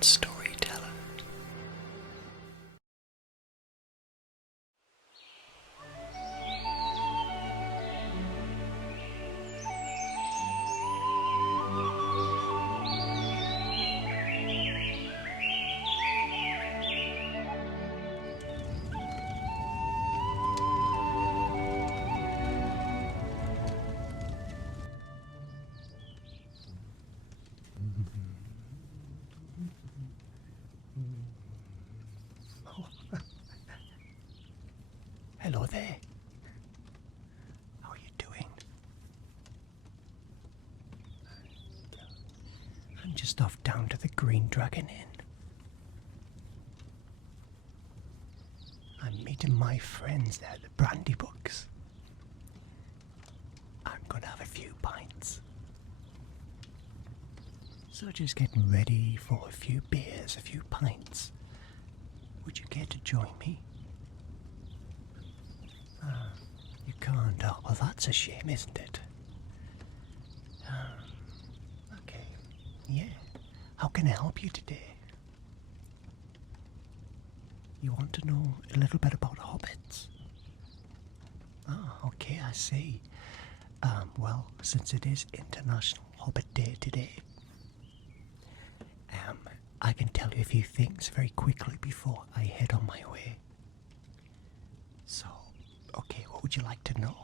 Storyteller. Hello there. How are you doing? I'm just off down to the Green Dragon Inn. I'm meeting my friends there, the Brandy Books. I'm gonna have a few pints. So just getting ready for a few beers, a few pints. Would you care to join me? You can't. Oh, well, that's a shame, isn't it? Okay. Yeah. How can I help you today? You want to know a little bit about hobbits? Ah, okay, I see. Well, since it is International Hobbit Day today, I can tell you a few things very quickly before I head on my way. So, okay, what would you like to know?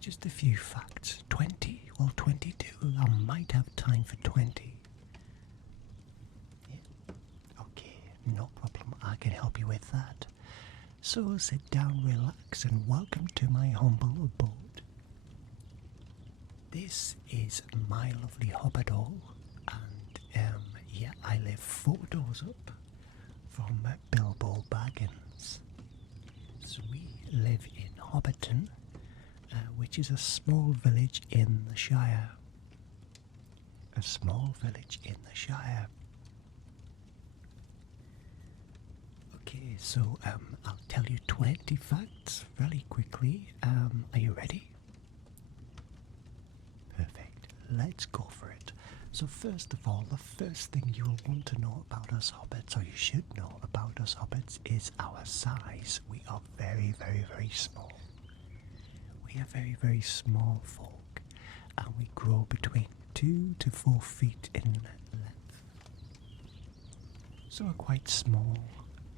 Just a few facts. 20? Well, 22. I might have time for 20. Yeah. Okay, no problem. I can help you with that. So sit down, relax, and welcome to my humble abode. This is my lovely hobbit hole, and yeah, I live 4 doors up from Bilbo Baggins. So we live in Hobbiton, which is a small village in the Shire. A small village in the Shire. Okay, so I'll tell you 20 facts very quickly. Are you ready? Perfect. Let's go for it. So first of all, the first thing you will want to know about us hobbits, or you should know about us hobbits, is our size. We are very, very, very small. We are very, very small folk, and we grow between 2 to 4 feet in length. So we're quite small,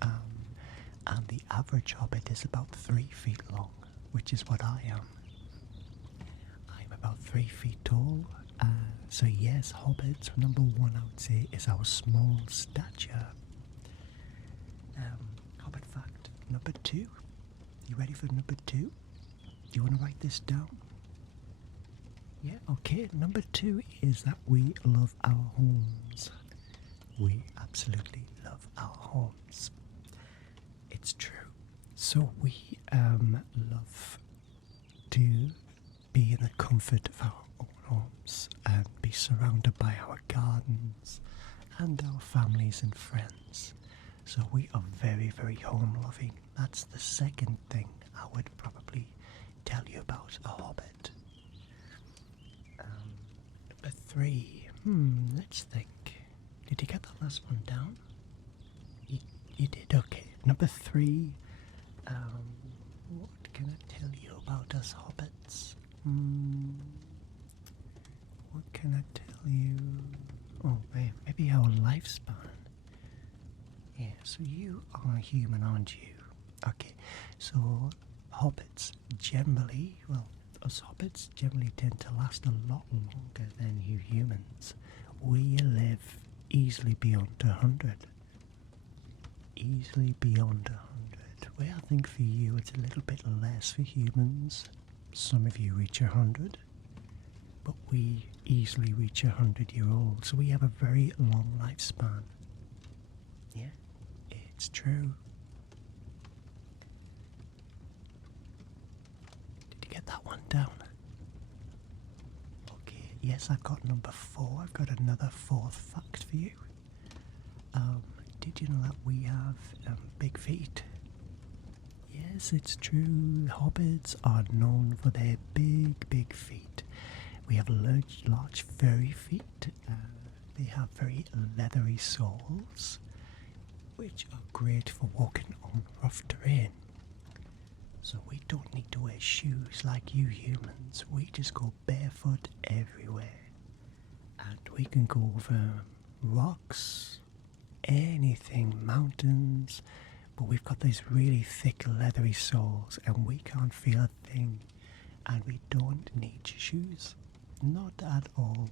and the average hobbit is about 3 feet long, which is what I am. I'm about 3 feet tall. So yes, hobbits, number 1 I would say is our small stature. Hobbit fact number 2. You ready for number 2? Do you want to write this down? Yeah, okay. Number 2 is that we love our homes. We absolutely love our homes. It's true. So we love to be in the comfort of our own homes and be surrounded by our gardens and our families and friends. So we are very, very home loving. That's the second thing I would probably tell you about a hobbit. Number 3. Let's think. Did you get that last one down? You did, okay. Number 3. What can I tell you about us hobbits? What can I tell you? Oh, maybe our lifespan. Yeah, so you are human, aren't you? Okay, so hobbits generally, well, us hobbits generally tend to last a lot longer than you humans. We live easily beyond 100. Easily beyond 100. Well, I think for you it's a little bit less for humans. Some of you reach 100, but we easily reach 100-year-old, so we have a very long lifespan. Yeah, it's true. Did you get that one down? Okay, yes, I've got number 4. I've got another 4th fact for you. Did you know that we have big feet? Yes, it's true. Hobbits are known for their big, big feet. We have large furry feet. they have very leathery soles, which are great for walking on rough terrain. So we don't need to wear shoes like you humans. We just go barefoot everywhere. And we can go over rocks, anything, mountains, but we've got these really thick leathery soles and we can't feel a thing. And we don't need shoes. Not at all.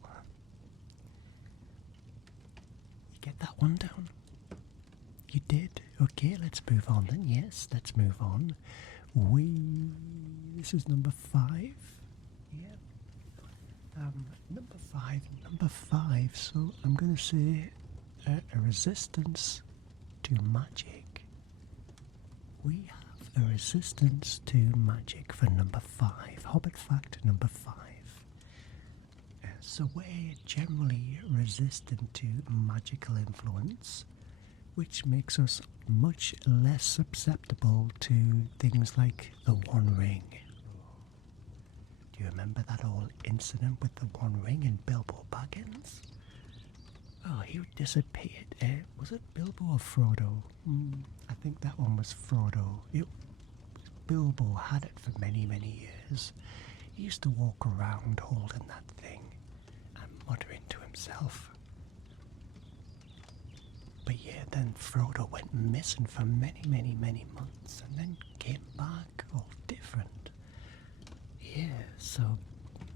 You get that one down? You did? Okay, let's move on then. Yes, let's move on. This is number 5. Yeah. Number five. So I'm going to say a resistance to magic. We have a resistance to magic for number 5. Hobbit fact number 5. So we're generally resistant to magical influence, which makes us much less susceptible to things like the One Ring. Do you remember that whole incident with the One Ring and Bilbo Baggins? Oh, he disappeared. Was it Bilbo or Frodo? I think that one was Frodo. Bilbo had it for many, many years. He used to walk around holding that thing and muttering to himself. But yeah, then Frodo went missing for many, many, many months and then came back all different. Yeah, so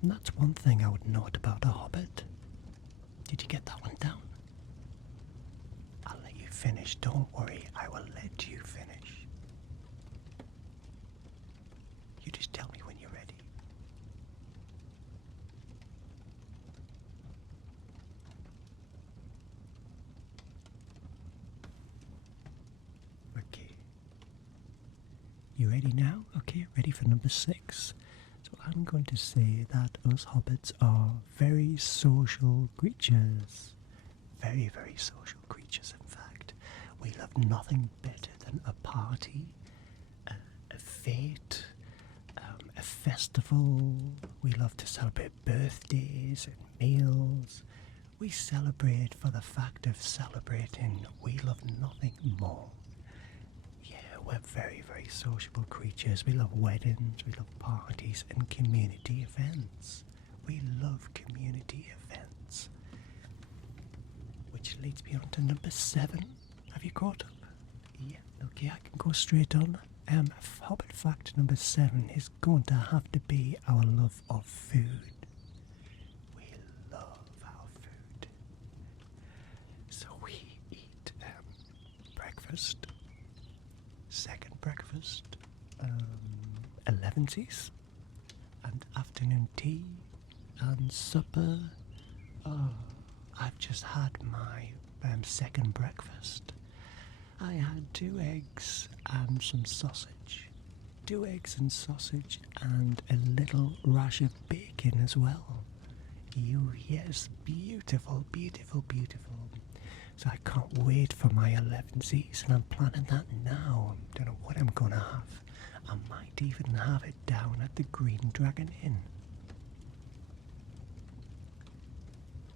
that's one thing I would note about a Hobbit. Did you get that one down? I'll let you finish, don't worry, I will let you finish. You just tell me when you're ready. Okay. You ready now? Okay, ready for number 6. So I'm going to say that us hobbits are very social creatures. Very, very social creatures, in fact. We love nothing better than a party, a fete, a festival. We love to celebrate birthdays and meals. We celebrate for the fact of celebrating. We love nothing more. Yeah, we're very, very sociable creatures. We love weddings, we love parties and community events. We love community events. Which leads me on to number 7. Have you caught up? Yeah, okay, I can go straight on. Hobbit fact number 7 is going to have to be our love of food. We love our food. So we eat breakfast, second breakfast, 11sies, and afternoon tea, and supper. Oh, I've just had my second breakfast. I had 2 eggs and some sausage. 2 eggs and sausage and a little rash of bacon as well. Yes, beautiful, beautiful, beautiful. So I can't wait for my 11sies and I'm planning that now. I don't know what I'm going to have. I might even have it down at the Green Dragon Inn.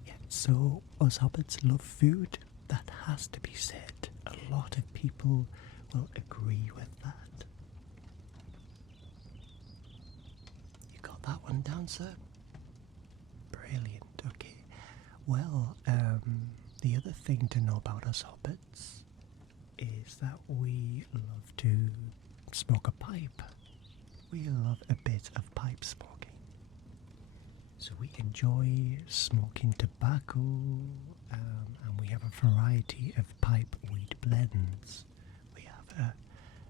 Yeah, so us hobbits love food. That has to be said. A lot of people will agree with that. You got that one down, sir? Brilliant, okay. Well, the other thing to know about us hobbits is that we love to smoke a pipe. We love a bit of pipe smoking. So we enjoy smoking tobacco, and we have a variety of pipe weed blends. We have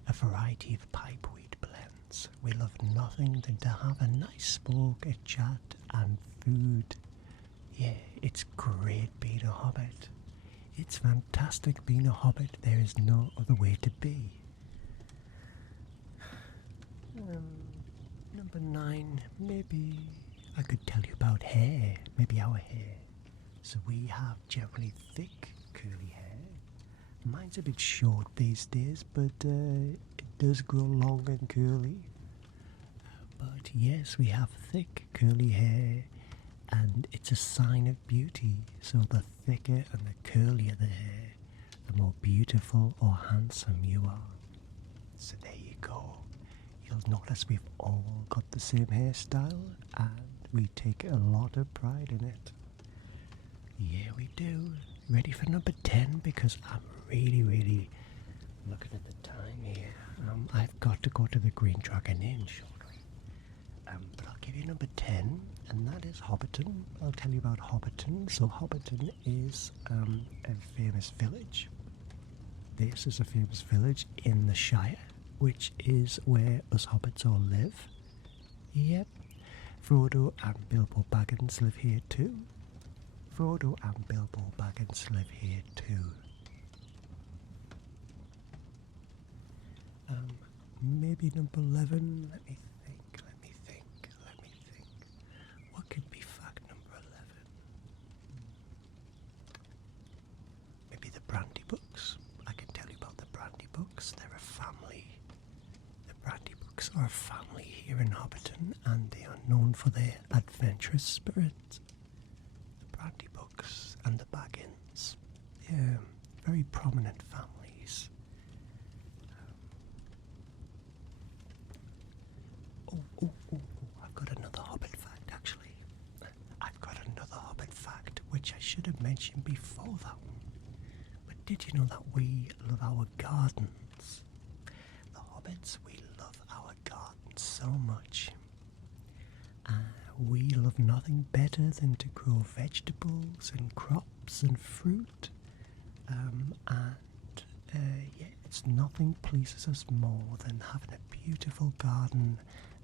a variety of pipe weed blends. We love nothing than to have a nice smoke, a chat, and food. Yeah, it's great being a hobbit. It's fantastic being a hobbit. There is no other way to be. Number 9, maybe I could tell you about hair. Maybe our hair. So we have generally thick, curly hair. Mine's a bit short these days, but it does grow long and curly. But yes, we have thick, curly hair, and it's a sign of beauty. So the thicker and the curlier the hair, the more beautiful or handsome you are. So there you go. You'll notice we've all got the same hairstyle and we take a lot of pride in it. Yeah, we do. Ready for number 10? Because I'm really looking at the time here. I've got to go to the Green Dragon Inn shortly. But I'll give you number 10, and that is Hobbiton. I'll tell you about Hobbiton. So Hobbiton is a famous village. This is a famous village in the Shire, which is where us hobbits all live. Yep. Frodo and Bilbo Baggins live here too. Frodo and Bilbo Baggins live here too. Maybe number 11. Let me think. What could be fact number 11? Maybe the Brandy books. I can tell you about the Brandy books. They're a family. The Brandy books are a family here in Hobbiton, and they are known for their adventurous spirit. The Brandy books and the Baggins. Yeah, very prominent families. I've got another Hobbit fact, actually. I've got another Hobbit fact, which I should have mentioned before that one. But did you know that we love our gardens? The Hobbits, we love our gardens so much. We love nothing better than to grow vegetables and crops and fruit. It's nothing pleases us more than having a beautiful garden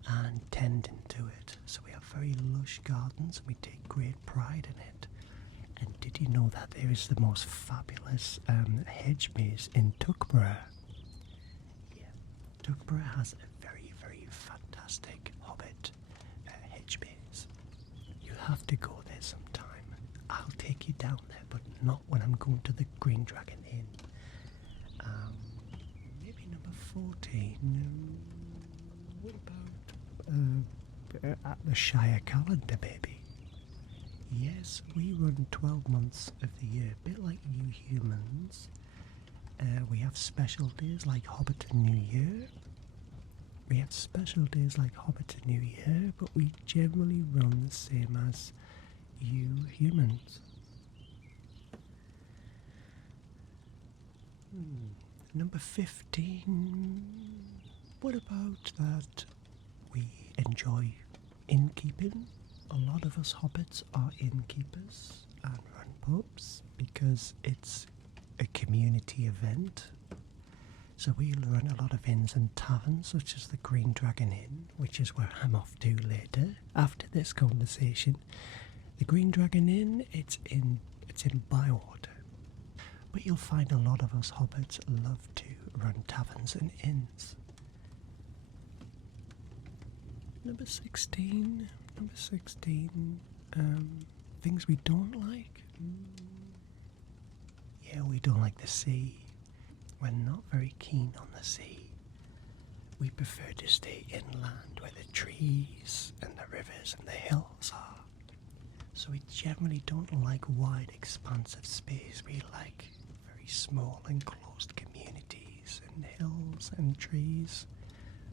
and tending to it. So we have very lush gardens and we take great pride in it. And did you know that there is the most fabulous hedge maze in Tuckborough? Yeah, Tuckborough has a very fantastic Hobbit hedge maze. You have to go there sometime. I'll take you down there, but not when I'm going to the Green Dragon Inn. Maybe number 14. What about the Shire calendar, maybe? Yes, we run 12 months of the year, a bit like you humans. We have special days like Hobbiton New Year. But we generally run the same as you humans. Number 15. What about that we enjoy innkeeping? A lot of us hobbits are innkeepers and run pubs because it's a community event. So we run a lot of inns and taverns, such as the Green Dragon Inn, which is where I'm off to later after this conversation. The Green Dragon Inn, it's in Bywater. But you'll find a lot of us hobbits love to run taverns and inns. Number 16. Things we don't like. Yeah, we don't like the sea. We're not very keen on the sea. We prefer to stay inland where the trees and the rivers and the hills are. So we generally don't like wide expansive space. We like very small enclosed communities and hills and trees.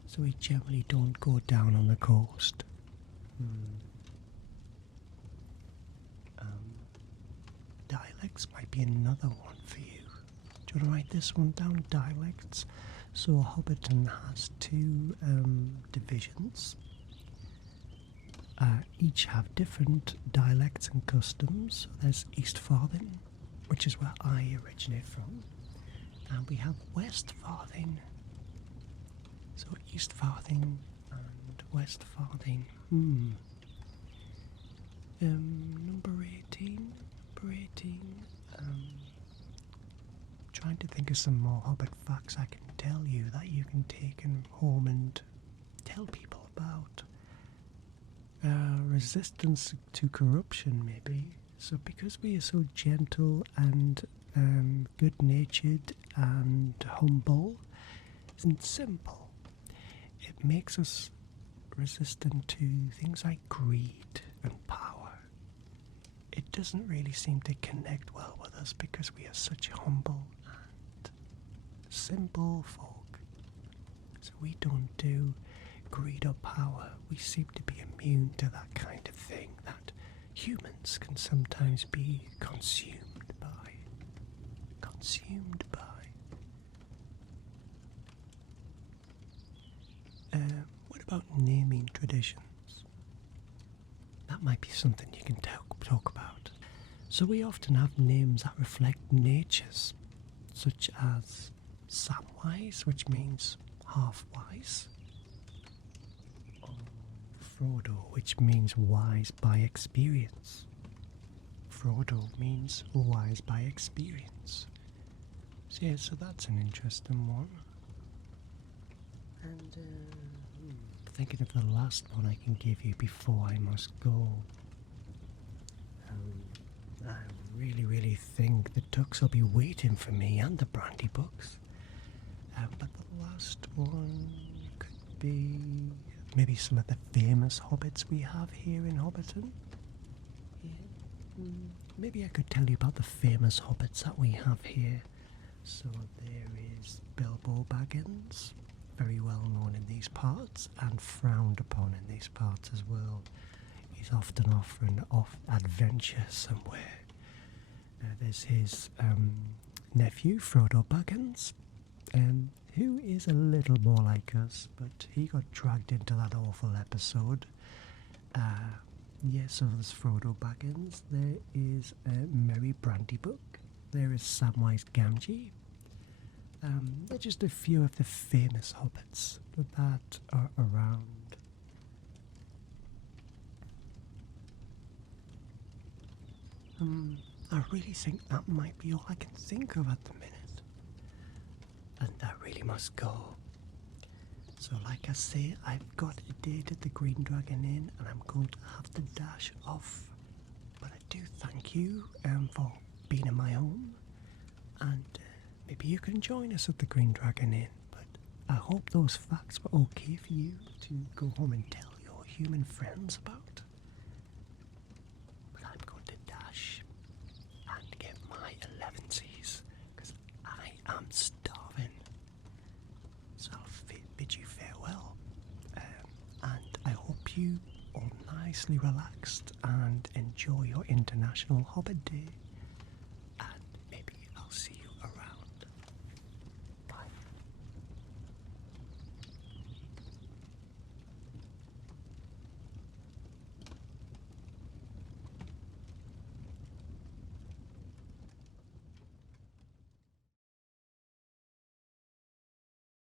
So we generally don't go down on the coast. Dialects might be another one for you. Do you want to write this one down? Dialects. So Hobbiton has two divisions. Each have different dialects and customs. So there's East Farthing, which is where I originate from. And we have West Farthing. So East Farthing and West Farthing. Number 18. Trying to think of some more Hobbit facts I can tell you that you can take home and tell people about. Resistance to corruption, maybe. So because we are so gentle and good-natured and humble and simple, it makes us resistant to things like greed and power. doesn't really seem to connect well with us because we are such humble and simple folk. So we don't do greed or power. We seem to be immune to that kind of thing that humans can sometimes be consumed by. Consumed by. What about naming traditions? That might be something you can talk about. So we often have names that reflect natures, such as Samwise, which means half-wise, or Frodo, which means wise by experience. Frodo means wise by experience. So yeah, so that's an interesting one. And thinking of the last one I can give you before I must go. I really think the ducks will be waiting for me and the brandy books. But the last one could be maybe some of the famous hobbits we have here in Hobbiton. Yeah. Maybe I could tell you about the famous hobbits that we have here. So there is Bilbo Baggins, very well known in these parts and frowned upon in these parts as well. He's often offering off adventure somewhere. There's his nephew, Frodo Baggins, who is a little more like us, but he got dragged into that awful episode. So there's Frodo Baggins. There is Merry Brandybuck. There is Samwise Gamgee. They're just a few of the famous hobbits that are around. I really think that might be all I can think of at the minute. And I really must go. So like I say, I've got a date at the Green Dragon Inn and I'm going to have to dash off. But I do thank you for being in my home. And maybe you can join us at the Green Dragon Inn. But I hope those facts were okay for you to go home and tell your human friends about. But I'm going to dash and get my 11sies because I am starving. So I'll bid you farewell. And I hope you are nicely relaxed and enjoy your International Hobbit Day.